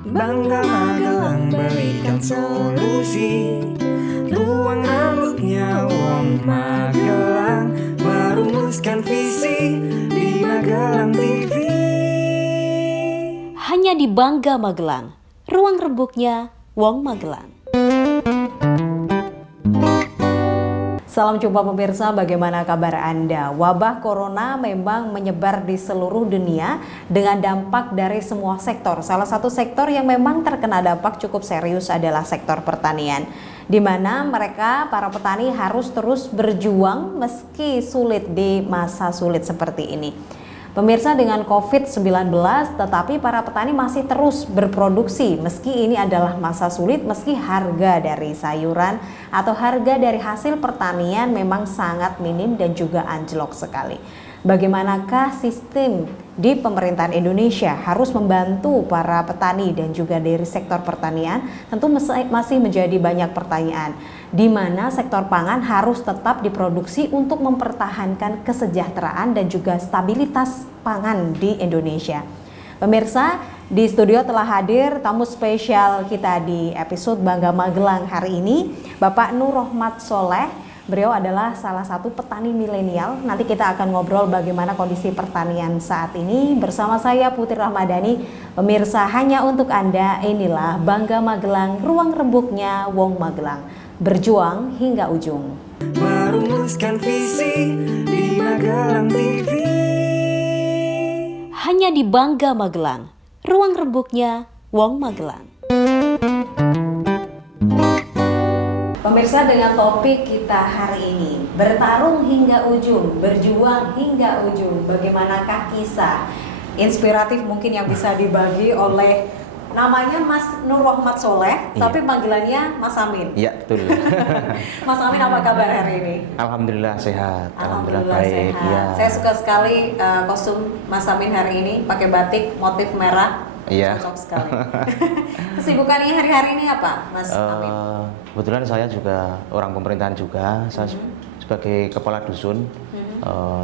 Bangga Magelang berikan solusi. Ruang rambutnya Wong Magelang merumuskan visi di Magelang TV. Hanya di Bangga Magelang, ruang rembuknya Wong Magelang. Salam jumpa pemirsa, bagaimana kabar Anda? Wabah corona memang menyebar di seluruh dunia dengan dampak dari semua sektor. Salah satu sektor yang memang terkena dampak cukup serius adalah sektor pertanian, di mana mereka, para petani harus terus berjuang meski sulit di masa sulit seperti ini. Pemirsa, dengan COVID-19, tetapi para petani masih terus berproduksi meski ini adalah masa sulit, meski harga dari sayuran atau harga dari hasil pertanian memang sangat minim dan juga anjlok sekali. Bagaimanakah sistem di pemerintahan Indonesia harus membantu para petani dan juga dari sektor pertanian? Tentu masih menjadi banyak pertanyaan, di mana sektor pangan harus tetap diproduksi untuk mempertahankan kesejahteraan dan juga stabilitas pangan di Indonesia. Pemirsa, di studio telah hadir tamu spesial kita di episode Bangga Magelang hari ini, Bapak Nur Rohmat Soleh. Beliau adalah salah satu petani milenial. Nanti kita akan ngobrol bagaimana kondisi pertanian saat ini bersama saya Putri Rahmadani. Pemirsa, hanya untuk Anda, inilah Bangga Magelang, ruang rembuknya Wong Magelang. Berjuang hingga ujung. Merumuskan visi di Magelang TV. Hanya di Bangga Magelang, ruang rembuknya Wong Magelang. Pemirsa, dengan topik kita hari ini, bertarung hingga ujung, berjuang hingga ujung. Bagaimanakah kisah inspiratif mungkin yang bisa dibagi oleh, namanya Mas Nur Rohmat Soleh, Iya. tapi panggilannya Mas Amin. Iya, betul. Mas Amin, apa kabar hari ini? Alhamdulillah sehat. Alhamdulillah baik. sehat. Iya. Saya suka sekali kostum Mas Amin hari ini, pakai batik motif merah. Iya. Cocok sekali. Kesibukannya hari-hari ini apa, Mas Amin? Kebetulan saya juga orang pemerintahan juga. Saya sebagai kepala dusun,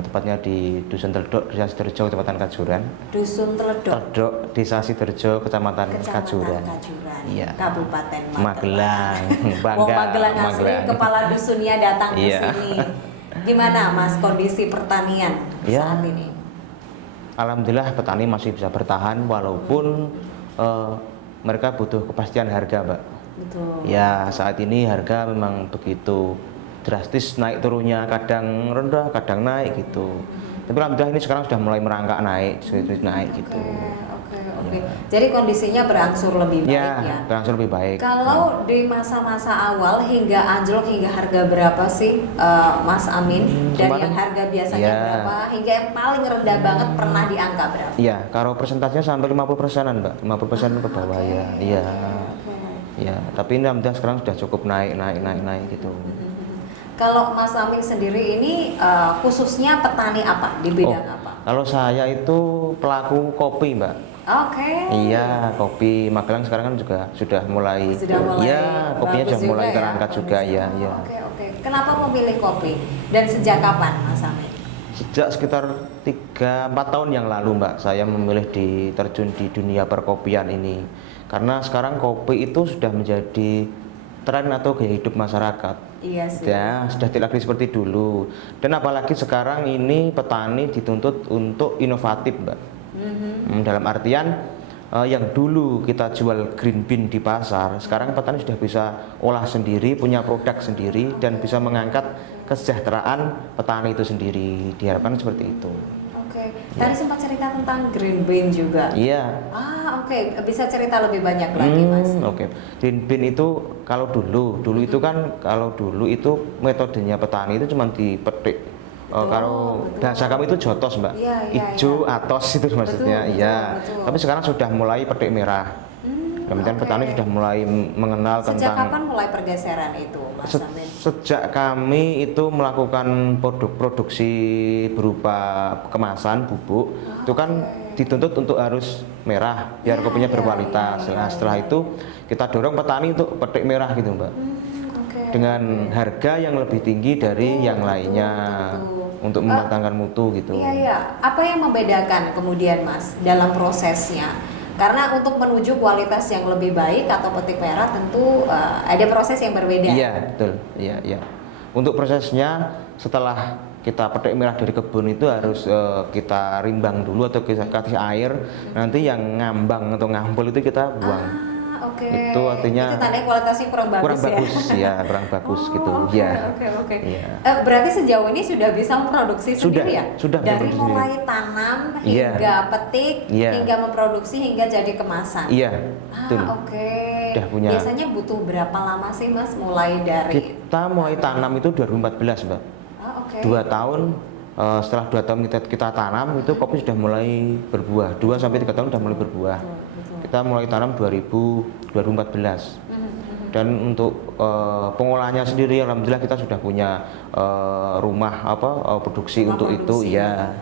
tepatnya di Dusun Teledok, Desa Sidoarjo, Kecamatan Kajuran. Dusun Teledok, Teledok, Desa Sidoarjo, Kecamatan Kajuran. Iya. Kabupaten Magelang. Bangga. Wong Magelang asli, Magelang. kepala dusunnya datang ke Iya. sini. Gimana Mas kondisi pertanian Iya. saat ini? Alhamdulillah petani masih bisa bertahan walaupun mereka butuh kepastian harga, Mbak. Betul. Ya, saat ini harga memang begitu drastis naik turunnya, kadang rendah, kadang naik gitu. Tapi alhamdulillah ini sekarang sudah mulai merangkak naik, sedikit naik gitu. Oke. Jadi kondisinya berangsur lebih baik ya. Ya, berangsur lebih baik. Kalau di masa-masa awal hingga anjlok hingga harga berapa sih Mas Amin? Dari kemarin- yang harga biasanya ya. berapa hingga yang paling rendah banget pernah di angka berapa? Iya, kalau persentasenya sampai 50%-an, Mbak. 50% ke bawah ya. Iya. Ya, tapi ini alhamdulillah sekarang sudah cukup naik gitu. Kalau Mas Amin sendiri ini khususnya petani apa? Di bidang apa? Kalau saya itu pelaku kopi, Mbak. Oke. Iya, kopi Magelang sekarang kan juga sudah mulai. Iya, kopinya bagus sudah mulai juga ya, terangkat juga ya, ya. Oke. Kenapa memilih kopi? Dan sejak kapan Mas Amin? Sejak sekitar 3-4 tahun yang lalu, Mbak, saya memilih terjun di dunia perkopian ini. Karena sekarang kopi itu sudah menjadi tren atau gaya hidup masyarakat. Iya sih. Ya, sudah tidak lagi seperti dulu. Dan apalagi sekarang ini petani dituntut untuk inovatif, Mbak. Dalam artian yang dulu kita jual green bean di pasar, sekarang petani sudah bisa olah sendiri, punya produk sendiri dan bisa mengangkat kesejahteraan petani itu sendiri. Diharapkan seperti itu. Oke. Tadi sempat cerita tentang green bean juga. Iya. Oke. Bisa cerita lebih banyak lagi, Mas? Oke. Green bean itu kalau dulu itu kan itu metodenya petani itu cuma dipetik. Kalau bahasa kami itu jotos, Mbak. Iya, Ijo atos itu maksudnya. Iya. Betul. Tapi sekarang sudah mulai petik merah. Kemudian petani sudah mulai mengenal Sejak tentang kapan mulai pergeseran itu, Mas Amin? sejak kami itu melakukan produksi berupa kemasan bubuk, itu kan dituntut untuk harus merah biar kopinya berkualitas. Nah, setelah itu kita dorong petani untuk petik merah gitu, Mbak. Dengan harga yang lebih tinggi dari yang lainnya untuk mematangkan mutu gitu. Iya. Apa yang membedakan kemudian, Mas, dalam prosesnya Karena untuk menuju kualitas yang lebih baik atau petik merah tentu ada proses yang berbeda. Iya, betul. Iya, iya. Untuk prosesnya setelah kita petik merah dari kebun itu harus kita rimbang dulu atau kita kasih air. Nanti yang ngambang atau ngampul itu kita buang. Oke. Itu artinya itu tandanya kualitasnya kurang bagus kurang bagus ya, kurang bagus gitu. Oke, Ya. oke. Iya. Berarti sejauh ini sudah bisa memproduksi sendiri ya? Sudah Dari memproduksi mulai sendiri. tanam Iya. hingga petik, Iya. hingga memproduksi hingga jadi kemasan. Iya, betul. Oke. Udah punya. Biasanya butuh berapa lama sih Mas mulai dari? Kita mulai tanam itu 2014, Mbak. Oke. 2 tahun setelah 2 tahun kita tanam itu kopi sudah mulai berbuah. 2 sampai 3 tahun sudah mulai berbuah. Betul. Kita mulai tanam 2014. Dan untuk pengolahannya sendiri alhamdulillah kita sudah punya rumah produksi Rumah untuk produksi. itu ya.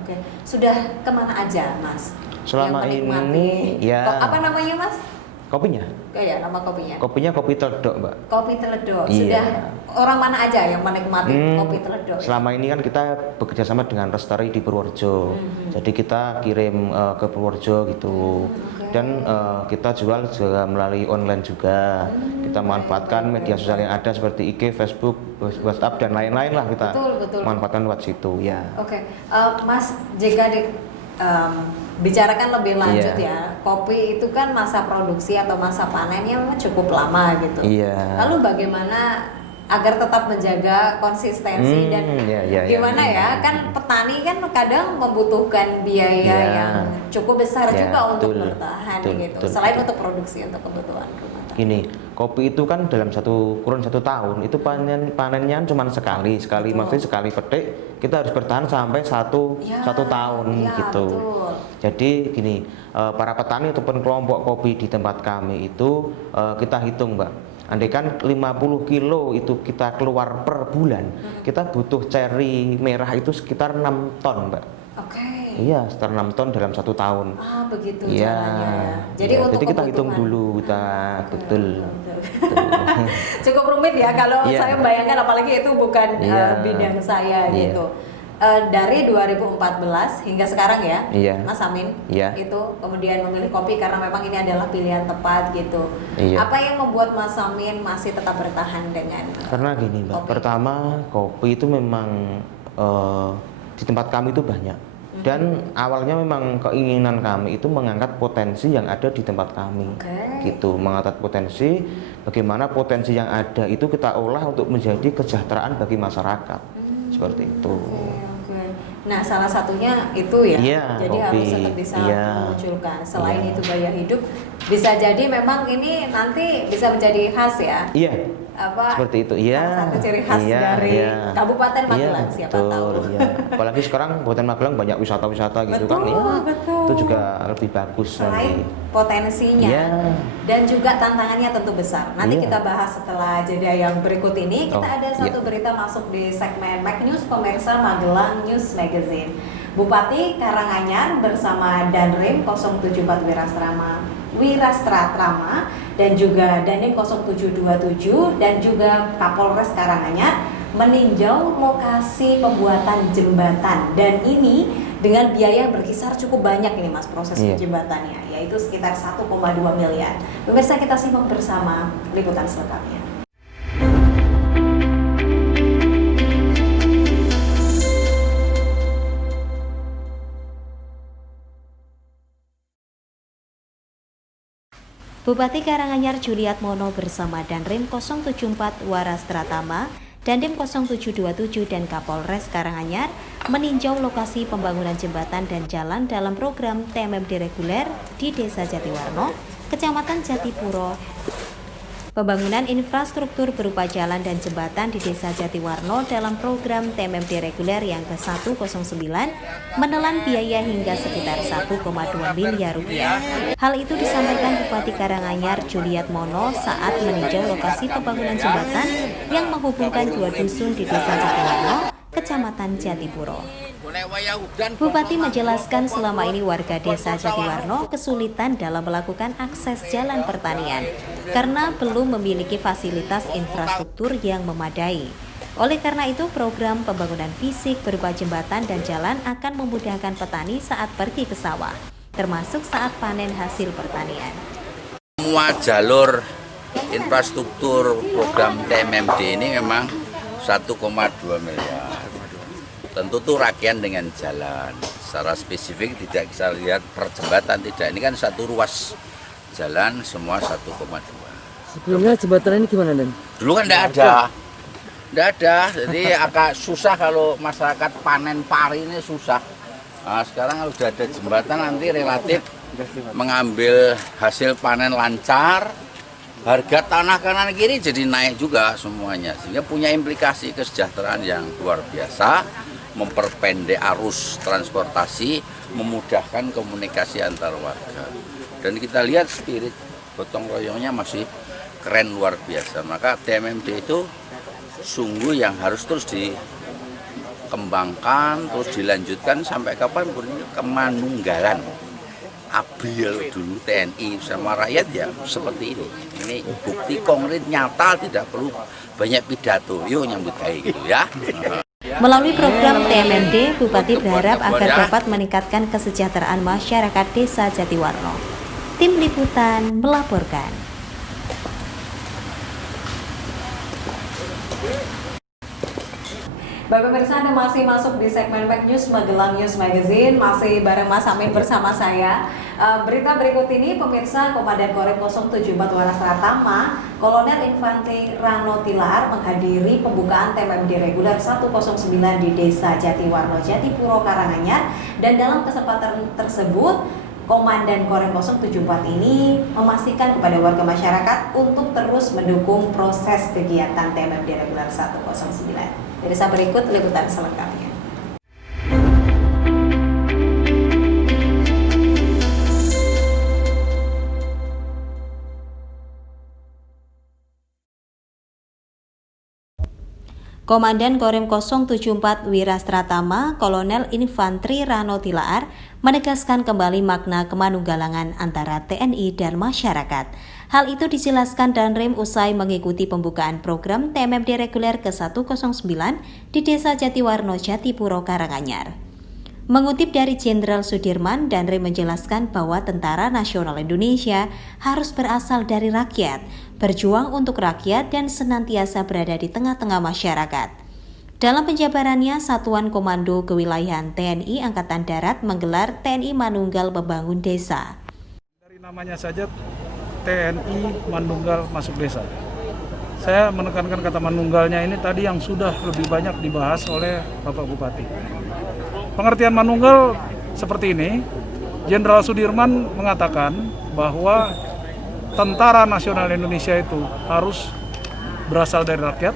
Oke. Sudah kemana aja Mas? Selama Yang menikmati- ini, ya. Apa namanya Mas? Kopinya? Ya, nama kopinya. Kopinya kopi teledok, Mbak. Kopi Teledok. Iya. Sudah orang mana aja yang menikmati kopi Teledok? Selama ini kan kita bekerja sama dengan Lestari di Purworejo. Jadi kita kirim ke Purworejo gitu. Dan kita jual juga melalui online juga. Kita manfaatkan media sosial yang ada seperti IG, Facebook, WhatsApp dan lain-lain lah kita Betul. manfaatkan lewat situ ya. Oke, Mas, jika bicarakan lebih lanjut Iya. ya, kopi itu kan masa produksi atau masa panennya memang cukup lama gitu. Iya. Lalu bagaimana agar tetap menjaga konsistensi dan Iya. gimana ya? Kan petani kan kadang membutuhkan biaya Iya. yang cukup besar Iya, juga untuk betul. bertahan Betul, gitu. betul, Selain betul. untuk produksi untuk kebutuhan rumah tangga. Gini, kopi itu kan dalam kurun 1 tahun itu panennya cuma sekali, Betul. maksudnya sekali petik kita harus bertahan sampai satu Ya, tahun ya, gitu. betul. Jadi gini, para petani ataupun kelompok kopi di tempat kami itu kita hitung, Mbak. Andai kan 50 kilo itu kita keluar per bulan, kita butuh ceri merah itu sekitar 6 ton, Mbak. Oke. Iya, sekitar 6 ton dalam 1 tahun. Begitu Iya. caranya ya. Jadi Iya, untuk kita hitung kebutuhan. dulu, betul. Cukup rumit ya kalau Iya. saya bayangkan, apalagi itu bukan Iya. bidang saya Iya. gitu. Dari 2014 hingga sekarang ya, Iya. Mas Amin, Iya. itu kemudian memilih kopi karena memang ini adalah pilihan tepat gitu. Iya. Apa yang membuat Mas Amin masih tetap bertahan dengan Karena gini, Mbak. kopi? Pertama, kopi itu memang di tempat kami itu banyak. Dan awalnya memang keinginan kami itu mengangkat potensi yang ada di tempat kami. Oke. Gitu, mengangkat potensi bagaimana potensi yang ada itu kita olah untuk menjadi kesejahteraan bagi masyarakat. Seperti itu. Oke. Nah, salah satunya itu ya. Iya, Jadi kopi. harus tetap bisa Iya. memunculkan. Selain Iya. itu gaya hidup, bisa jadi memang ini nanti bisa menjadi khas ya. Iya. Apa? Seperti itu. Iya. Salah satu ciri khas Iya, dari iya. Kabupaten Magelang, Iya, siapa betul, tahu. Iya. Apalagi sekarang Kabupaten Magelang banyak wisata-wisata gitu Betul, kan. Iya. betul. Itu juga lebih bagus Selain nanti. potensinya Iya. dan juga tantangannya tentu besar. Nanti Iya. kita bahas setelah jeda yang berikut ini. Kita Oh, ada satu iya. berita masuk di segmen Mac News pemirsa Magelang News Magazine. Bupati Karanganyar bersama Danrim 074 Wirastratrama dan juga Dandim 0727 dan juga Kapolres Karanganyar meninjau lokasi pembuatan jembatan, dan ini dengan biaya berkisar cukup banyak ini Mas proses Iya. jembatannya, yaitu sekitar 1,2 miliar. Pemirsa, kita simak bersama liputan selengkapnya. Bupati Karanganyar Juliat Mono bersama Danrim 074 Warastratama, Dandim 0727 dan Kapolres Karanganyar meninjau lokasi pembangunan jembatan dan jalan dalam program TMMD reguler di Desa Jatiwarno, Kecamatan Jatipuro. Pembangunan infrastruktur berupa jalan dan jembatan di Desa Jatiwarno dalam program TMMD reguler yang ke-109 menelan biaya hingga sekitar 1,2 miliar rupiah. Hal itu disampaikan Bupati Karanganyar Juliat Mono saat meninjau lokasi pembangunan jembatan yang menghubungkan 2 dusun di Desa Jatiwarno, Kecamatan Jatipuro. Bupati menjelaskan selama ini warga Desa Jatiwarno kesulitan dalam melakukan akses jalan pertanian karena belum memiliki fasilitas infrastruktur yang memadai. Oleh karena itu, program pembangunan fisik berupa jembatan dan jalan akan memudahkan petani saat pergi ke sawah. termasuk saat panen hasil pertanian. Semua jalur infrastruktur program TMMD ini memang 1,2 miliar. Tentu tuh rangkaian dengan jalan. Secara spesifik tidak bisa lihat per jembatan, tidak. Ini kan satu ruas jalan semua 1,2. Sebelumnya jembatan ini gimana, Dan? Dulu kan tidak ada. Tidak ada, jadi agak susah kalau masyarakat panen pari ini susah. Nah, sekarang kalau sudah ada jembatan nanti relatif mengambil hasil panen lancar, harga tanah kanan kiri jadi naik juga semuanya, sehingga punya implikasi kesejahteraan yang luar biasa, memperpendek arus transportasi, memudahkan komunikasi antar warga. Dan kita lihat spirit gotong royongnya masih keren luar biasa. Maka TMMD itu sungguh yang harus terus dikembangkan, terus dilanjutkan sampai kapanpun. Ini kemanunggalan. Abil dulu TNI sama rakyat ya seperti ini. Ini bukti konkret nyata, tidak perlu banyak pidato. Yuk nyambut baik gitu ya. Melalui program TMMD, Bupati berharap agar dapat meningkatkan kesejahteraan masyarakat Desa Jatiwarno. Tim Liputan melaporkan. Bapak pemirsa, Anda masih masuk di segmen Pack News Magelang News Magazine, masih bareng Mas Amin bersama saya. Berita berikut ini, pemirsa, Komandan Korem 074 Waras Pratama, Kolonel Infantri Rano Tilar menghadiri pembukaan TMMD reguler 109 di Desa Jatiwarno, Jatipuro, Karanganyar, dan dalam kesempatan tersebut, Komandan Korem 074 ini memastikan kepada warga masyarakat untuk terus mendukung proses kegiatan TMMD reguler 109. Pemirsa, berikut liputan selengkapnya. Komandan Korem 074 Wirastratama, Kolonel Infantri Rano Tilaar, menegaskan kembali makna kemanunggalangan antara TNI dan masyarakat. Hal itu dijelaskan Danrem usai mengikuti pembukaan program TMMD reguler ke-109 di Desa Jatiwarno, Jatipuro, Karanganyar. Mengutip dari Jenderal Sudirman, Danrem menjelaskan bahwa Tentara Nasional Indonesia harus berasal dari rakyat, berjuang untuk rakyat dan senantiasa berada di tengah-tengah masyarakat. Dalam penjabarannya, Satuan Komando Kewilayahan TNI Angkatan Darat menggelar TNI Manunggal Membangun Desa. Dari namanya saja TNI Manunggal masuk desa. Saya menekankan kata manunggalnya ini tadi yang sudah lebih banyak dibahas oleh Bapak Bupati. Pengertian manunggal seperti ini, Jenderal Sudirman mengatakan bahwa Tentara Nasional Indonesia itu harus berasal dari rakyat,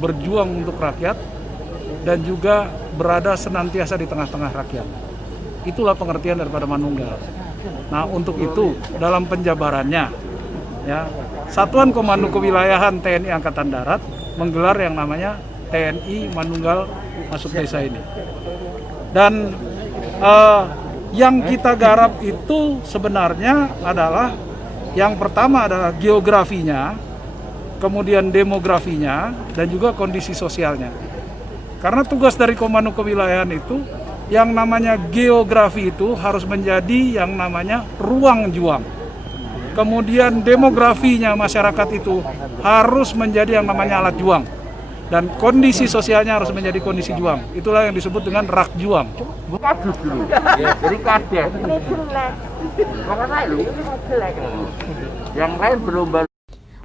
berjuang untuk rakyat, dan juga berada senantiasa di tengah-tengah rakyat. Itulah pengertian daripada manunggal. Nah, untuk itu dalam penjabarannya, ya, Satuan Komando Kewilayahan TNI Angkatan Darat menggelar yang namanya TNI Manunggal Masuk Desa ini. Dan yang kita garap itu sebenarnya adalah yang pertama adalah geografinya, kemudian demografinya, dan juga kondisi sosialnya. Karena tugas dari Komando Kewilayahan itu, yang namanya geografi itu harus menjadi yang namanya ruang juang. Kemudian demografinya masyarakat itu harus menjadi yang namanya alat juang. Dan kondisi sosialnya harus menjadi kondisi juang. Itulah yang disebut dengan rak juang. Jadi kades. Ini jelek. Yang lain belum.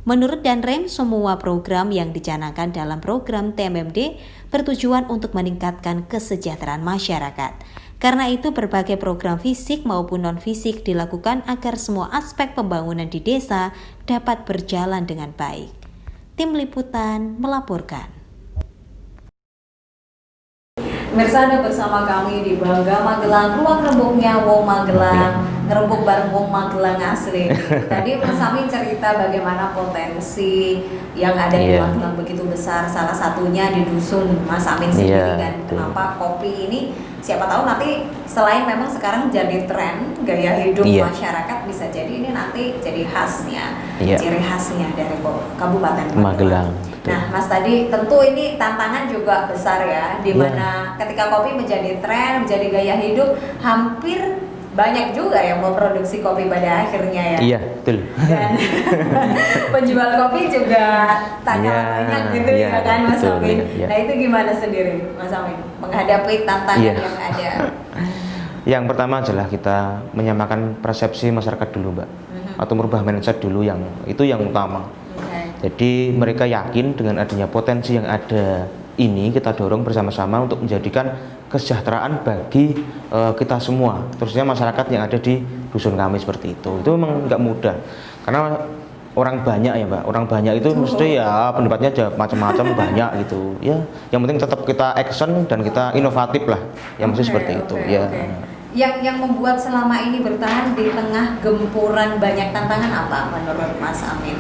Menurut Danrem, semua program yang dicanangkan dalam program TMMD bertujuan untuk meningkatkan kesejahteraan masyarakat. Karena itu, berbagai program fisik maupun non-fisik dilakukan agar semua aspek pembangunan di desa dapat berjalan dengan baik. Tim Liputan melaporkan. Pemirsa, Anda bersama kami di Bangga Magelang, ruang rembuknya Wong Magelang, ngerembuk bareng Wong Magelang asli. Tadi Mas Amin cerita bagaimana potensi yang ada di Magelang begitu besar, salah satunya di dusun Mas Amin sendiri kan. Kenapa kopi ini, siapa tahu nanti selain memang sekarang jadi tren gaya hidup masyarakat, bisa jadi ini nanti jadi khasnya, ciri khasnya dari Kabupaten Magelang. Nah, Mas, tadi tentu ini tantangan juga besar ya, di mana ketika kopi menjadi tren, menjadi gaya hidup, hampir banyak juga yang memproduksi kopi pada akhirnya ya. Iya, betul. Dan penjual kopi juga tak kalah Iya, banyak gitu iya, ya kan Mas betul, Amin. iya. Nah itu gimana sendiri Mas Amin menghadapi tantangan Iya. yang ada? Yang pertama adalah kita menyamakan persepsi masyarakat dulu, Mbak. Atau merubah mindset dulu, yang itu yang utama. Oke. Jadi mereka yakin dengan adanya potensi yang ada ini, kita dorong bersama-sama untuk menjadikan kesejahteraan bagi kita semua, terusnya masyarakat yang ada di dusun kami seperti itu. Itu memang nggak mudah, karena orang banyak ya Mbak, orang banyak itu mesti ya pendapatnya aja macam-macam banyak gitu. Ya, yang penting tetap kita action dan kita inovatif lah, yang mesti seperti itu. Ya. Yang membuat selama ini bertahan di tengah gempuran banyak tantangan apa menurut Mas Amin?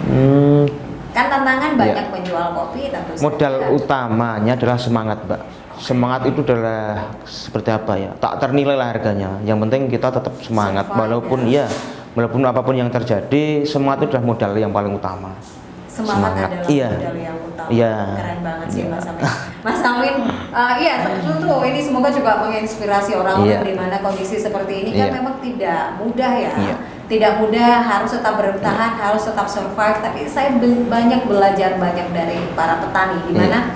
Kan tantangan banyak penjual kopi tentu saja. Modal utamanya adalah semangat, Mbak. Semangat itu adalah seperti apa ya? Tak ternilai lah harganya. Yang penting kita tetap semangat, walaupun walaupun apapun yang terjadi, semangat itu adalah modal yang paling utama. Semangat adalah Iya. modal yang utama. Iya. Keren banget sih Iya. Mas Amin. Mas Amin, iya tentu ini semoga juga menginspirasi orang-orang Iya. di mana kondisi seperti ini kan Iya. memang tidak mudah ya. Iya. Tidak mudah, harus tetap bertahan, harus tetap survive. Tapi saya banyak belajar dari para petani di mana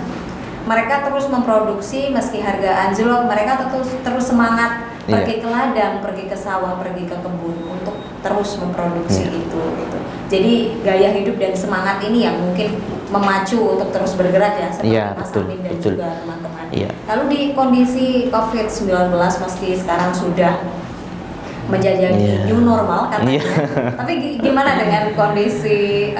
mereka terus memproduksi meski harga anjlok, mereka terus semangat pergi ke ladang, pergi ke sawah, pergi ke kebun untuk terus memproduksi itu gitu. Jadi gaya hidup dan semangat ini yang mungkin memacu untuk terus bergerak ya seperti Mas Amin dan juga teman-teman. Lalu di kondisi COVID-19 meski sekarang sudah menjajaki new normal katanya. Tapi gimana dengan kondisi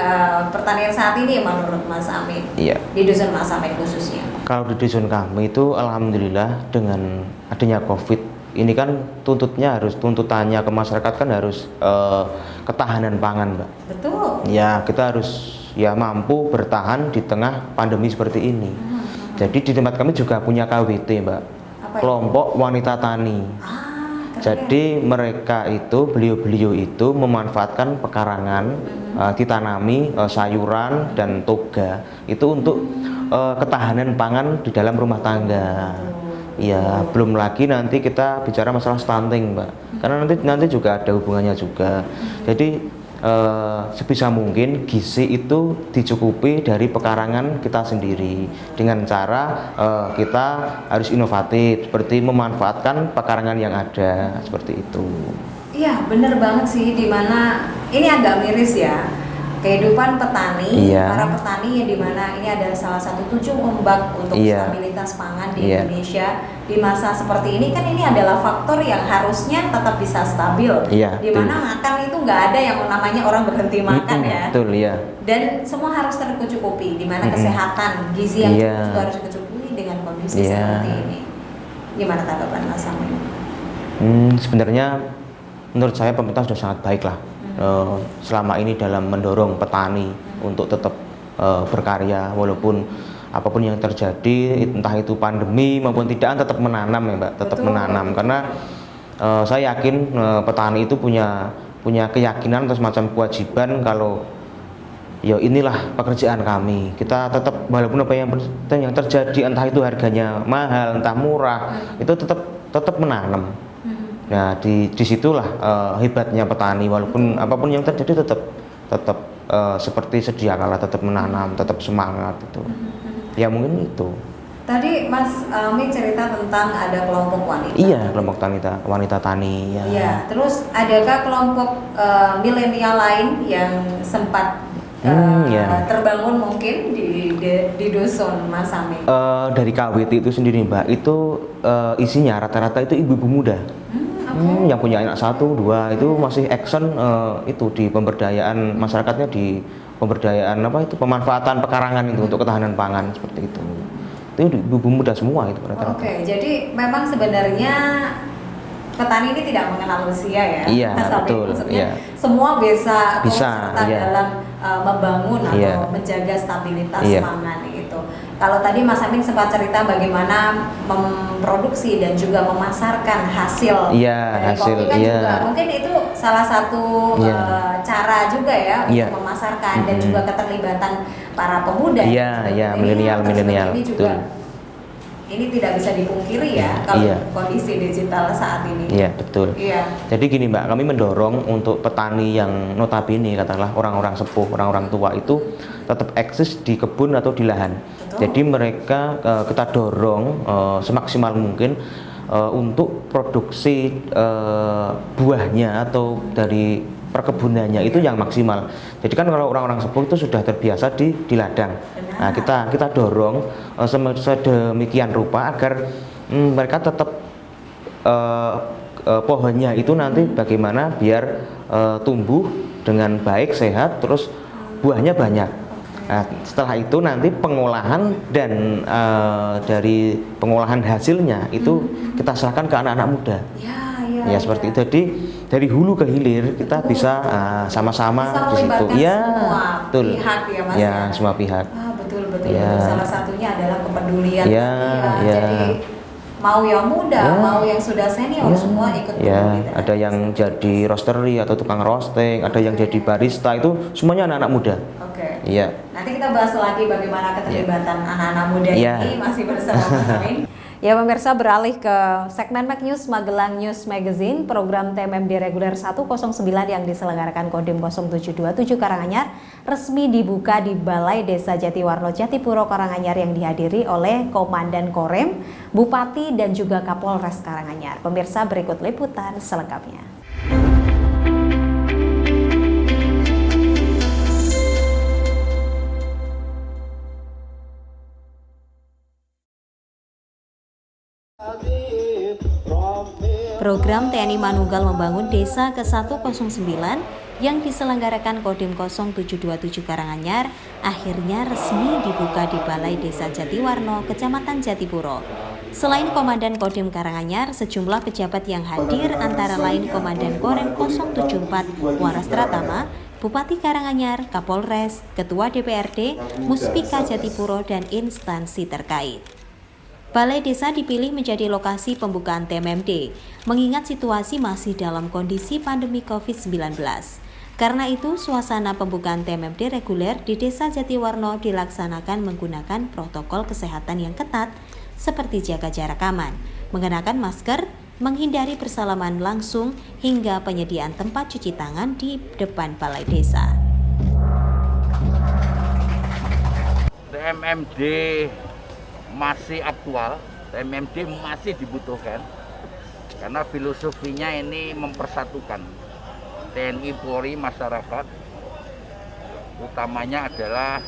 pertanian saat ini menurut Mas Amin? Di dusun Mas Amin khususnya. Kalau di dusun kami itu alhamdulillah dengan adanya Covid ini kan tuntutannya ke masyarakat kan harus ketahanan pangan, Mbak. Betul. Ya, kita harus ya mampu bertahan di tengah pandemi seperti ini. Jadi di tempat kami juga punya KWT, Mbak. Kelompok Wanita Tani. Jadi mereka itu, beliau-beliau itu memanfaatkan pekarangan, ditanami sayuran dan toga itu untuk ketahanan pangan di dalam rumah tangga. Ya, belum lagi nanti kita bicara masalah stunting, Mbak. Karena nanti juga ada hubungannya juga. Jadi sebisa mungkin gizi itu dicukupi dari pekarangan kita sendiri dengan cara kita harus inovatif seperti memanfaatkan pekarangan yang ada seperti itu. Iya, bener banget sih, dimana ini agak miris ya kehidupan petani, para petani yang dimana ini ada salah satu ujung ombak untuk stabilitas pangan di Indonesia di masa seperti ini. Kan ini adalah faktor yang harusnya tetap bisa stabil, dimana makan itu nggak ada yang namanya orang berhenti makan ya. Dan semua harus tercukupi, dimana kesehatan gizi yang cukup juga harus tercukupi dengan kondisi seperti ini. Gimana tanggapan Mas Amin? Sebenarnya menurut saya pemerintah sudah sangat baik lah selama ini dalam mendorong petani untuk tetap berkarya walaupun apapun yang terjadi, entah itu pandemi maupun tidak, tetap menanam ya Mbak, tetap menanam karena saya yakin petani itu punya keyakinan atau semacam kewajiban kalau ya inilah pekerjaan kami, kita tetap walaupun apa yang terjadi, entah itu harganya mahal entah murah, itu tetap menanam. Nah disitulah hebatnya petani, walaupun apapun yang terjadi tetap seperti sedia kala tetap menanam, tetap semangat itu. Ya mungkin itu. Tadi Mas Amin cerita tentang ada kelompok wanita. Iya, kelompok wanita tani. Iya. Terus adakah kelompok milenial lain yang sempat terbangun mungkin di dusun Mas Amin? Dari KWT itu sendiri Mbak, itu isinya rata-rata itu ibu-ibu muda. Yang punya anak 1, 2 itu masih action itu di pemberdayaan masyarakatnya, di pemberdayaan pemanfaatan pekarangan itu untuk ketahanan pangan seperti itu. Itu ibu muda semua itu rata-rata. Oke, jadi memang sebenarnya petani ini tidak mengenal usia ya. Iya, betul. Maksudnya semua bisa dalam membangun atau Iya. menjaga stabilitas Iya. pangan itu. Kalau tadi Mas Amin sempat cerita bagaimana memproduksi dan juga memasarkan hasil dari kopi kan juga mungkin itu salah satu cara juga ya untuk memasarkan dan juga keterlibatan para pemuda milenial ini juga ini tidak bisa dipungkiri ya kalau Iya. kondisi digital saat ini. Iya, betul. Iya. Jadi gini Mbak, kami mendorong untuk petani yang notabene katakanlah orang-orang sepuh, orang-orang tua itu tetap eksis di kebun atau di lahan. Betul. Jadi mereka kita dorong semaksimal mungkin untuk produksi buahnya atau dari perkebunannya itu yang maksimal. Jadi kan kalau orang-orang sepuh itu sudah terbiasa di ladang. Nah, kita dorong sedemikian rupa agar mereka tetap pohonnya itu nanti bagaimana biar tumbuh dengan baik, sehat, terus buahnya banyak. Nah, setelah itu nanti pengolahan dan dari pengolahan hasilnya itu kita serahkan ke anak-anak muda. Ya seperti itu. Jadi dari hulu ke hilir kita bisa sama-sama di situ. Ya, betul. Pihak ya Mas ya. Semua pihak. Betul. Ya. Salah satunya adalah kepedulian. Ya. Jadi mau yang muda, mau yang sudah senior semua ikut peduli. Ada yang jadi roastery atau tukang roasting, ada yang jadi barista, itu semuanya anak-anak muda. Oke. Iya. Nanti kita bahas lagi bagaimana keterlibatan anak-anak muda ini masih bersama Mas Amin. Ya pemirsa, beralih ke segmen Mac News Magelang News Magazine, program TMMD reguler 109 yang diselenggarakan Kodim 0727 Karanganyar resmi dibuka di Balai Desa Jatiwarno Jatipuro Karanganyar yang dihadiri oleh Komandan Korem, Bupati dan juga Kapolres Karanganyar. Pemirsa, berikut liputan selengkapnya. Program TNI Manunggal Membangun Desa ke-109 yang diselenggarakan Kodim 0727 Karanganyar akhirnya resmi dibuka di Balai Desa Jatiwarno, Kecamatan Jatipuro. Selain Komandan Kodim Karanganyar, sejumlah pejabat yang hadir antara lain Komandan Korem 074 Waras Tratama, Bupati Karanganyar, Kapolres, Ketua DPRD, Muspika Jatipuro, dan instansi terkait. Balai Desa dipilih menjadi lokasi pembukaan TMMD, mengingat situasi masih dalam kondisi pandemi COVID-19. Karena itu, suasana pembukaan TMMD reguler di Desa Jatiwarno dilaksanakan menggunakan protokol kesehatan yang ketat, seperti jaga jarak aman, mengenakan masker, menghindari bersalaman langsung, hingga penyediaan tempat cuci tangan di depan Balai Desa. TMMD masih aktual, TMMD masih dibutuhkan karena filosofinya ini mempersatukan TNI, Polri, masyarakat, utamanya adalah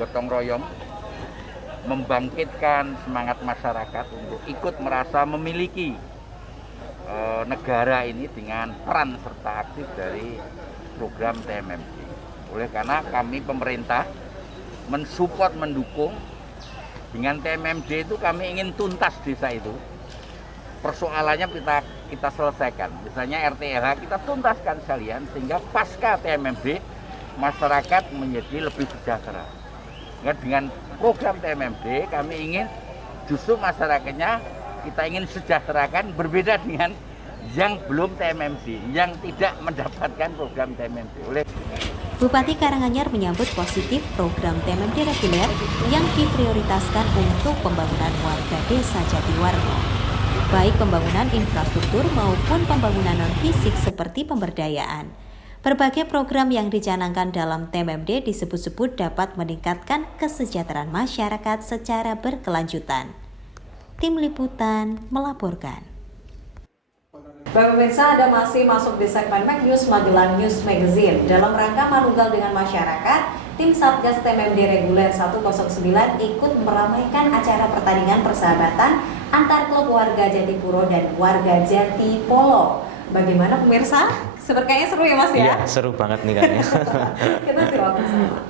gotong royong, membangkitkan semangat masyarakat untuk ikut merasa memiliki negara ini dengan peran serta aktif dari program TMMD. Oleh karena kami pemerintah mensupport, mendukung. Dengan TMMD itu kami ingin tuntas desa itu. Persoalannya kita selesaikan. Misalnya RT/RW kita tuntaskan sekalian sehingga pasca TMMD masyarakat menjadi lebih sejahtera. Dengan program TMMD kami ingin justru masyarakatnya kita ingin sejahterakan, berbeda dengan yang belum TMMD, yang tidak mendapatkan program TMMD. Bupati Karanganyar menyambut positif program TMMD reguler yang diprioritaskan untuk pembangunan warga Desa Jatiwarno, baik pembangunan infrastruktur maupun pembangunan non-fisik seperti pemberdayaan. Berbagai program yang dicanangkan dalam TMMD disebut-sebut dapat meningkatkan kesejahteraan masyarakat secara berkelanjutan. Tim Liputan melaporkan. Bapak pemirsa, Anda masih masuk di segmen Mac News Magelang News Magazine. Dalam rangka manunggal dengan masyarakat, tim Satgas TMMD reguler 109 ikut meramaikan acara pertandingan persahabatan antar klub warga Jatipuro dan warga Jatipolo. Bagaimana pemirsa? Sepertinya seru ya Mas ya? Iya, seru banget nih kayaknya. Kita simak bersama.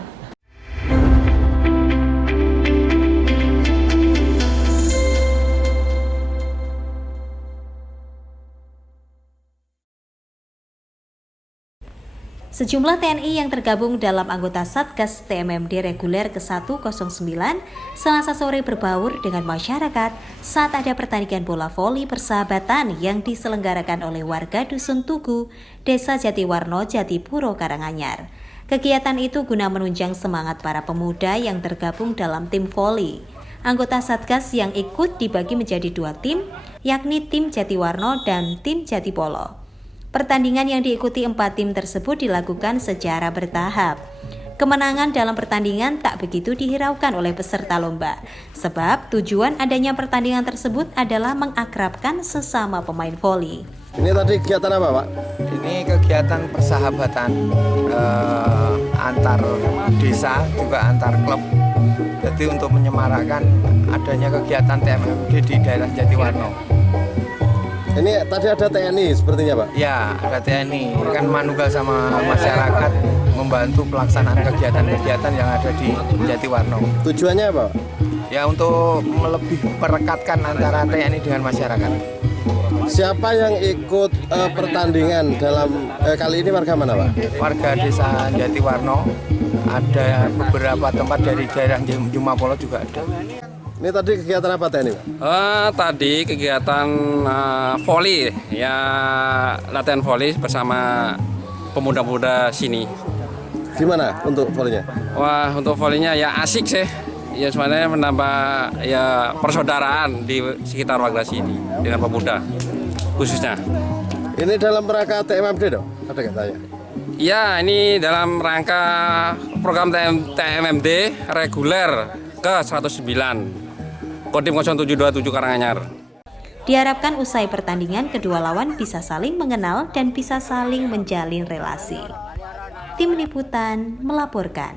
Sejumlah TNI yang tergabung dalam anggota Satgas TMMD reguler ke-109 Selasa sore berbaur dengan masyarakat saat ada pertandingan bola voli persahabatan yang diselenggarakan oleh warga Dusun Tugu, Desa Jatiwarno, Jatipuro, Karanganyar. Kegiatan itu guna menunjang semangat para pemuda yang tergabung dalam tim voli. Anggota Satgas yang ikut dibagi menjadi 2 tim, yakni tim Jatiwarno dan tim Jatipolo. Pertandingan yang diikuti 4 tim tersebut dilakukan secara bertahap. Kemenangan dalam pertandingan tak begitu dihiraukan oleh peserta lomba, sebab tujuan adanya pertandingan tersebut adalah mengakrabkan sesama pemain voli. Ini tadi kegiatan apa, Pak? Ini kegiatan persahabatan antar desa juga antar klub. Jadi untuk menyemarakkan adanya kegiatan TMMD di daerah Jatiwarno. Ini tadi ada TNI sepertinya, Pak? Ya, ada TNI, kan manunggal sama masyarakat membantu pelaksanaan kegiatan-kegiatan yang ada di Jatiwarno. Tujuannya apa, Pak? Ya untuk lebih merekatkan antara TNI dengan masyarakat. Siapa yang ikut pertandingan dalam kali ini warga mana, Pak? Warga desa Jatiwarno, ada beberapa tempat dari daerah Jumapolo juga ada. Ini tadi kegiatan apa TNI, Pak? Tadi kegiatan voli, ya latihan voli bersama pemuda-pemuda sini. Gimana untuk volinya? Wah, untuk volinya ya asik sih. Ya sebenarnya menambah ya persaudaraan di sekitar warga sini dengan pemuda khususnya. Ini dalam rangka TMMD dong? Ada katanya? Ya, ini dalam rangka program TMMD reguler ke 109. Kodim 0727 Karanganyar. Diharapkan usai pertandingan kedua lawan bisa saling mengenal dan bisa saling menjalin relasi. Tim Liputan melaporkan.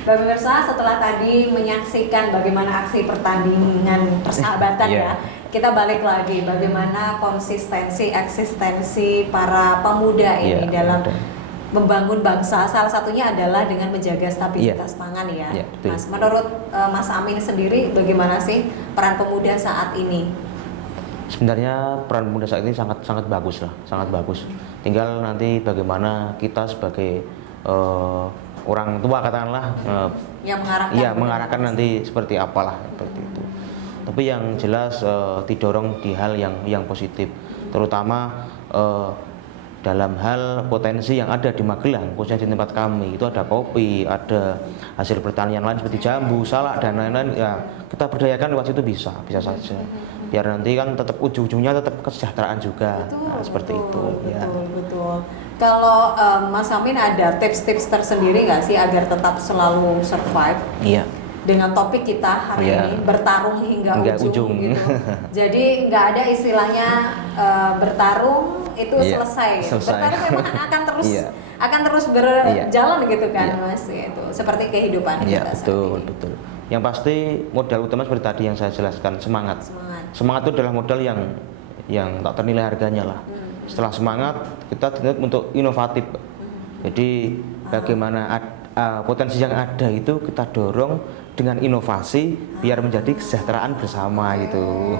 Bapak pemirsa, setelah tadi menyaksikan bagaimana aksi pertandingan persahabatan ya, kita balik lagi bagaimana eksistensi para pemuda ini dalam membangun bangsa. Salah satunya adalah dengan menjaga stabilitas pangan ya. Mas, menurut Mas Amin sendiri bagaimana sih peran pemuda saat ini? Sebenarnya peran pemuda saat ini sangat bagus lah, sangat bagus. Tinggal nanti bagaimana kita sebagai orang tua katakanlah yang mengarahkan nanti seperti apalah seperti itu. Tapi yang jelas didorong di hal yang positif, terutama dalam hal potensi yang ada di Magelang, khususnya di tempat kami itu ada kopi, ada hasil pertanian lain seperti jambu, salak dan lain-lain. Ya kita berdayakan lewat situ bisa saja. Biar nanti kan tetap ujung-ujungnya tetap kesejahteraan juga. Seperti itu. Betul. Kalau Mas Amin ada tips-tips tersendiri nggak sih agar tetap selalu survive? Iya. Dengan topik kita hari ini bertarung hingga ujung. Gitu. Jadi nggak ada istilahnya bertarung itu selesai. Bertarung memang akan terus berjalan gitu kan, Mas. Itu seperti kehidupan kita. Betul. Yang pasti modal utama seperti tadi yang saya jelaskan, semangat. Semangat itu adalah modal yang tak ternilai harganya lah. Setelah semangat kita dituntut untuk inovatif. Jadi bagaimana potensi yang ada itu kita dorong dengan inovasi biar menjadi kesejahteraan bersama gitu.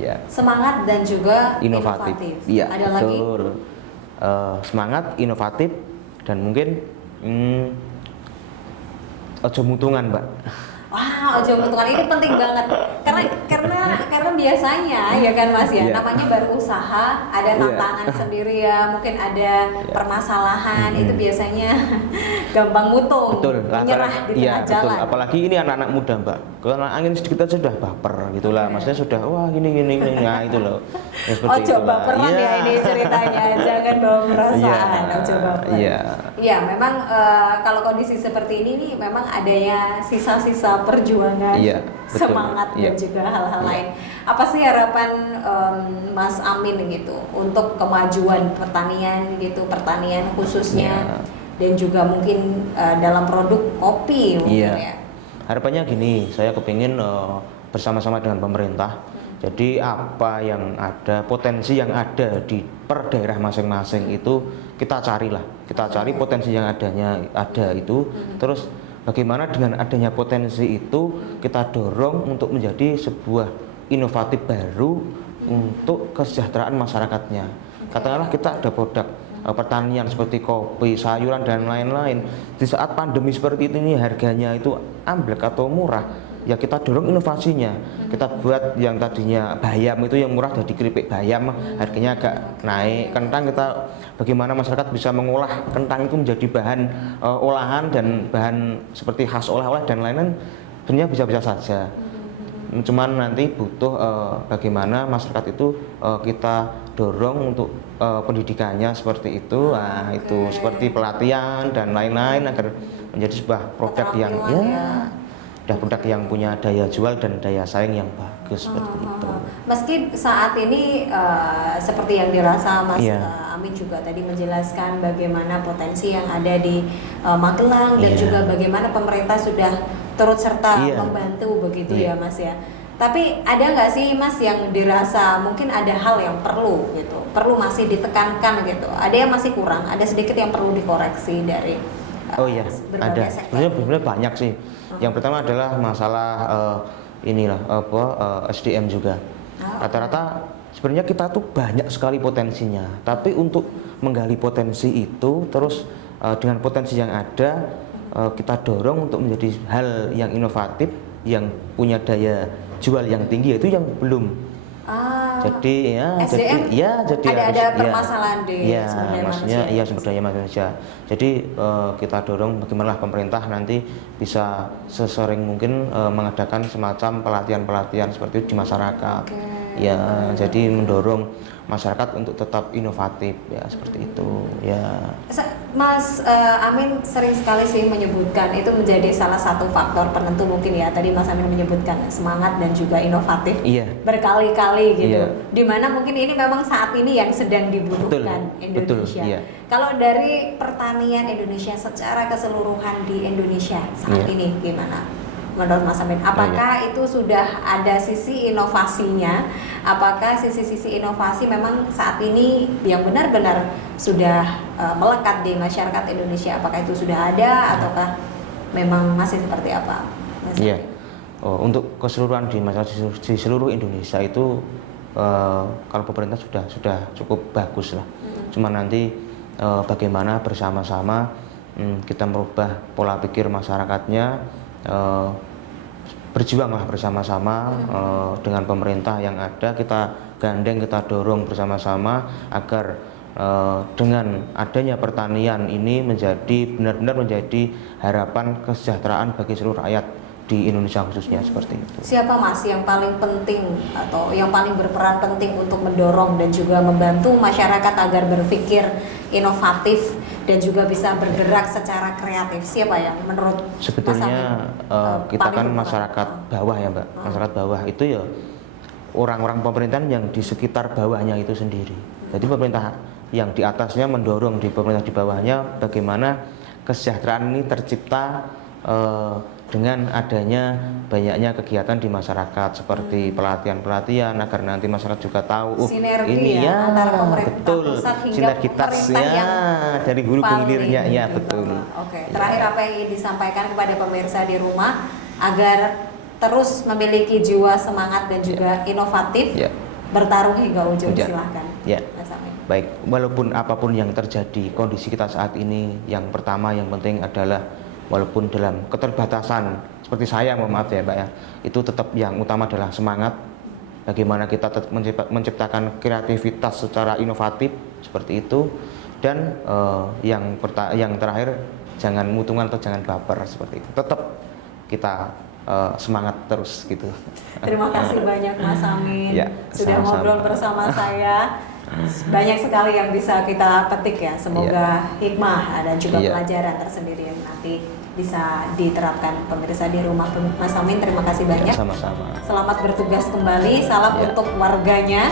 Ya. Semangat dan juga inovatif. Iya, ada betul. Lagi? Semangat, inovatif dan mungkin ojo mutungan, Mbak. Wah, ojo mutungan ini penting banget karena biasanya ya kan Mas ya, namanya baru usaha, ada tantangan sendiri ya, mungkin ada permasalahan, itu biasanya gampang mutung, menyerah di tengah jalan. Betul. Apalagi ini anak-anak muda, Mbak. Kalau angin sedikit aja sudah baper gitulah, maksudnya sudah wah gini nah itu loh. Ya, ojo baperan ya ini ceritanya, jangan bawa perasaan, ojo baper. Iya, memang kalau kondisi seperti ini nih memang adanya sisa-sisa perjuangan, semangat dan juga hal-hal lain. Apa sih harapan Mas Amin gitu untuk kemajuan pertanian gitu, pertanian khususnya dan juga mungkin dalam produk kopi mungkin ya? Harapannya gini, saya kepingin bersama-sama dengan pemerintah. Jadi apa yang ada, potensi yang ada di per daerah masing-masing itu kita carilah, kita cari potensi yang ada itu, terus bagaimana dengan adanya potensi itu kita dorong untuk menjadi sebuah inovatif baru untuk kesejahteraan masyarakatnya. Katakanlah kita ada produk pertanian seperti kopi, sayuran dan lain-lain. Di saat pandemi seperti ini harganya itu amblek atau murah, ya kita dorong inovasinya. Kita buat yang tadinya bayam itu yang murah jadi keripik bayam, harganya agak naik. Kentang kita bagaimana masyarakat bisa mengolah kentang itu menjadi bahan olahan dan bahan seperti khas oleh-oleh dan lain-lain, sebenarnya bisa-bisa saja. Cuman nanti butuh bagaimana masyarakat itu kita dorong untuk pendidikannya seperti itu. Nah, itu seperti pelatihan dan lain-lain agar menjadi sebuah produk yang dan produk yang punya daya jual dan daya saing yang bagus seperti itu. Meski saat ini seperti yang dirasa Mas Amin juga tadi menjelaskan bagaimana potensi yang ada di Magelang dan juga bagaimana pemerintah sudah turut serta membantu begitu ya Mas ya. Tapi ada nggak sih Mas yang dirasa mungkin ada hal yang perlu gitu, perlu masih ditekankan gitu, ada yang masih kurang, ada sedikit yang perlu dikoreksi dari ada. Sebenarnya banyak sih. Yang pertama adalah masalah SDM juga. Rata-rata sebenarnya kita tuh banyak sekali potensinya, tapi untuk menggali potensi itu terus dengan potensi yang ada kita dorong untuk menjadi hal yang inovatif, yang punya daya jual yang tinggi, itu yang belum. Jadi SDM jadi ada permasalahan di maksudnya sumber daya manusia. Jadi kita dorong bagaimana pemerintah nanti bisa sesering mungkin mengadakan semacam pelatihan-pelatihan seperti itu di masyarakat. Jadi mendorong masyarakat untuk tetap inovatif ya seperti itu ya. Mas Amin sering sekali sih menyebutkan itu menjadi salah satu faktor penentu mungkin ya, tadi Mas Amin menyebutkan semangat dan juga inovatif berkali-kali gitu, dimana mungkin ini memang saat ini yang sedang dibutuhkan Indonesia. Kalau dari pertanian Indonesia secara keseluruhan di Indonesia saat ini gimana menurut Mas Amin? Apakah itu sudah ada sisi inovasinya? Apakah sisi-sisi inovasi memang saat ini yang benar-benar sudah melekat di masyarakat Indonesia? Apakah itu sudah ada ataukah memang masih seperti apa? Untuk keseluruhan di seluruh Indonesia itu kalau pemerintah sudah cukup bagus lah. Cuma nanti bagaimana bersama-sama kita merubah pola pikir masyarakatnya, berjuanglah bersama-sama dengan pemerintah yang ada, kita gandeng, kita dorong bersama-sama agar dengan adanya pertanian ini benar-benar menjadi harapan kesejahteraan bagi seluruh rakyat di Indonesia khususnya seperti itu. Siapa Mas yang paling penting atau yang paling berperan penting untuk mendorong dan juga membantu masyarakat agar berpikir inovatif dan juga bisa bergerak secara kreatif? Siapa yang menurut sebetulnya kita kan masyarakat bawah ya Mbak, masyarakat bawah itu ya orang-orang pemerintahan yang di sekitar bawahnya itu sendiri. Jadi pemerintah yang di atasnya mendorong di pemerintah di bawahnya bagaimana kesejahteraan ini tercipta dengan adanya banyaknya kegiatan di masyarakat seperti pelatihan-pelatihan agar nanti masyarakat juga tahu sinergi ya antara pemerintah pusat hingga pemerintah dari hulu ke hilirnya ya betul. Terakhir apa yang ingin disampaikan kepada pemirsa di rumah agar terus memiliki jiwa semangat dan juga inovatif bertarung hingga ujung, silahkan. Mas Amin. Baik, walaupun apapun yang terjadi kondisi kita saat ini, yang pertama yang penting adalah walaupun dalam keterbatasan seperti saya, mohon maaf ya Mbak ya, itu tetap yang utama adalah semangat. Bagaimana kita tetap menciptakan kreativitas secara inovatif seperti itu, dan yang terakhir jangan mutungan atau jangan baper seperti itu. Tetap kita semangat terus gitu. Terima kasih banyak Mas Amin sudah sama-sama ngobrol bersama saya. Banyak sekali yang bisa kita petik ya. Semoga hikmah dan juga pelajaran tersendiri yang nanti bisa diterapkan pemirsa di rumah. Mas Amin, terima kasih banyak. Sama-sama. Selamat bertugas kembali. Salam untuk warganya.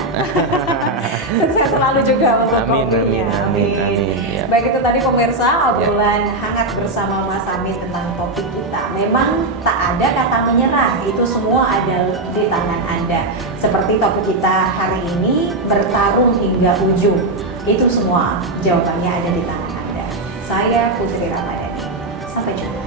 Sukses selalu juga untuk kopinya. Amin. Baik, itu tadi pemirsa obrolan hangat bersama Mas Amin tentang topik kita. Memang tak ada kata menyerah. Itu semua ada di tangan Anda. Seperti topik kita hari ini, bertarung hingga ujung. Itu semua jawabannya ada di tangan Anda. Saya Putri Ramadhani. Sampai jumpa.